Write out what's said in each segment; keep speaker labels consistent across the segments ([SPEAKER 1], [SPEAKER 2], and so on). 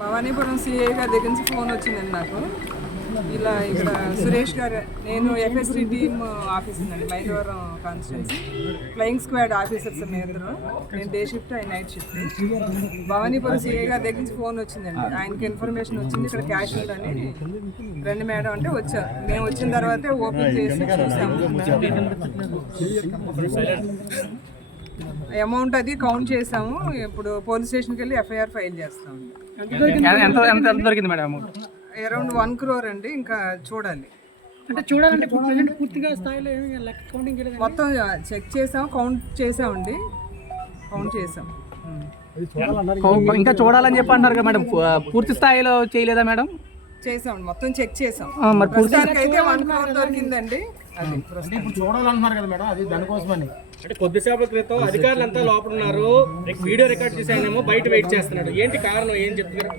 [SPEAKER 1] Bhavanipuram CI గారి దగ్గర నుంచి ఫోన్ వచ్చిందండి నాకు. ఇలా ఇక్కడ సురేష్ గారు నేను ఎఫ్ఎస్సీ టీమ్ ఆఫీస్ ఉందండి Mylavaram constituency flying squad officers మీద ఇద్దరు. నేను డే షిఫ్ట్ ఆయన నైట్ షిఫ్ట్ భవానీపురం సిఏ గారి దగ్గర నుంచి ఫోన్ వచ్చిందండి. ఆయనకి ఇన్ఫర్మేషన్ వచ్చింది ఇక్కడ క్యాష్ ఉందని. రండి మేడం అంటే వచ్చారు మేము వచ్చిన తర్వాతే ఓపెన్ చేసి చూసాము. అమౌంట్ అది కౌంట్ చేసాము. ఇప్పుడు పోలీస్ స్టేషన్కి వెళ్ళి ఎఫ్ఐఆర్ ఫైల్ చేస్తాము
[SPEAKER 2] ఎంత ఎంత ఎంత దొరికింది madam amount
[SPEAKER 1] around one crore అండి ఇంకా చూడాలి.
[SPEAKER 3] అంటే చూడాలంటే ప్రజెంట్ పూర్తిగా స్థాయిలో ఏమి లెక్క కౌంటింగ్ చేయలేదు
[SPEAKER 1] మొత్తం చెక్ చేసాం కౌంట్ చేసామండి. కౌంట్ చేసాం.
[SPEAKER 2] ఇంకా చూడాలని చెప్పి అంటారు కదా మేడం పూర్తి స్థాయిలో చేయలేదా మేడం?
[SPEAKER 1] చేసామండి మొత్తం చెక్ చేసాం.
[SPEAKER 2] ఆ, మరి పూర్తి
[SPEAKER 1] ప్రస్తుతానికి అయితే వన్ క్రోర్ దొరికిందండి. అది
[SPEAKER 4] ఇప్పుడు చూడాలంటున్నారు కదా మేడం అది దానికోసమని.
[SPEAKER 5] అంటే కొద్దిసేపటి క్రితం అధికారులు అంతా లోపల ఉన్నారు వీడియో రికార్డ్ చేసి ఆయనేమో బయట వెయిట్ చేస్తున్నాడు. ఏంటి కారణం? ఏం చెప్తున్నారు?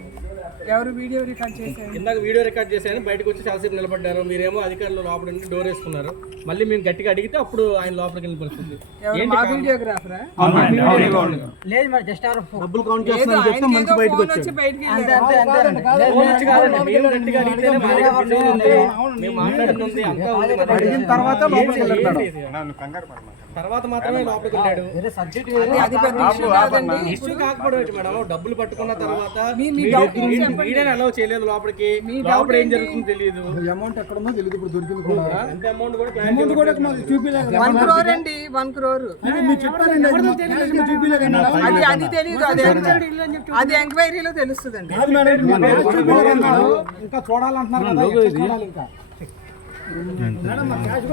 [SPEAKER 1] ఎవరు వీడియో రికార్డ్ చేశారు?
[SPEAKER 5] ఇందాక వీడియో రికార్డ్ చేశాను బయటకు వచ్చి చాలాసేపు నిలబడ్డారు. మీరేమో అధికారులు లోపల నుండి డోర్ వేసుకున్నారు. మళ్ళీ మేము గట్టిగా అడిగితే అప్పుడు ఆయన లోపలికి
[SPEAKER 1] వీడియోగ్రాఫరా?
[SPEAKER 3] లేదు మరి జస్ట్
[SPEAKER 4] డబ్బులు కౌంట్
[SPEAKER 1] ఏదో ఫోన్ వచ్చి బయటికి
[SPEAKER 5] వచ్చి దగ్గర.
[SPEAKER 2] తర్వాత లోపలికి?
[SPEAKER 5] తర్వాత మాత్రమే లోపలికి వెళ్ళాడు.
[SPEAKER 1] పెద్ద ఇష్యూ
[SPEAKER 5] కాకపోవడం మేడం? డబ్బులు పట్టుకున్న తర్వాత వీడియోని అలౌ చేయలేదు లోపలికి.
[SPEAKER 1] మీ
[SPEAKER 5] లోపల ఏం? జరుగుతుందో తెలియదు.
[SPEAKER 4] అమౌంట్ ఎక్కడ ఉందో తెలియదు ఇప్పుడు దొరికింది కూడా.
[SPEAKER 5] ఎంత అమౌంట్ కూడా క్లారిటీ
[SPEAKER 4] అమౌంట్ కూడా మాకు చూపిలేదు
[SPEAKER 1] వన్ క్రోర్ అండి వన్ క్రోర్
[SPEAKER 4] మీరు చెప్పారండి అది
[SPEAKER 1] అది అది తెలియదు అది అది ఎంక్వైరీలో తెలుస్తుందండి.
[SPEAKER 4] ఇంకా చూడాలంటున్నారు కదా ఎక్కడ చూడాలి ఇంకా. మేడం మా క్యాష్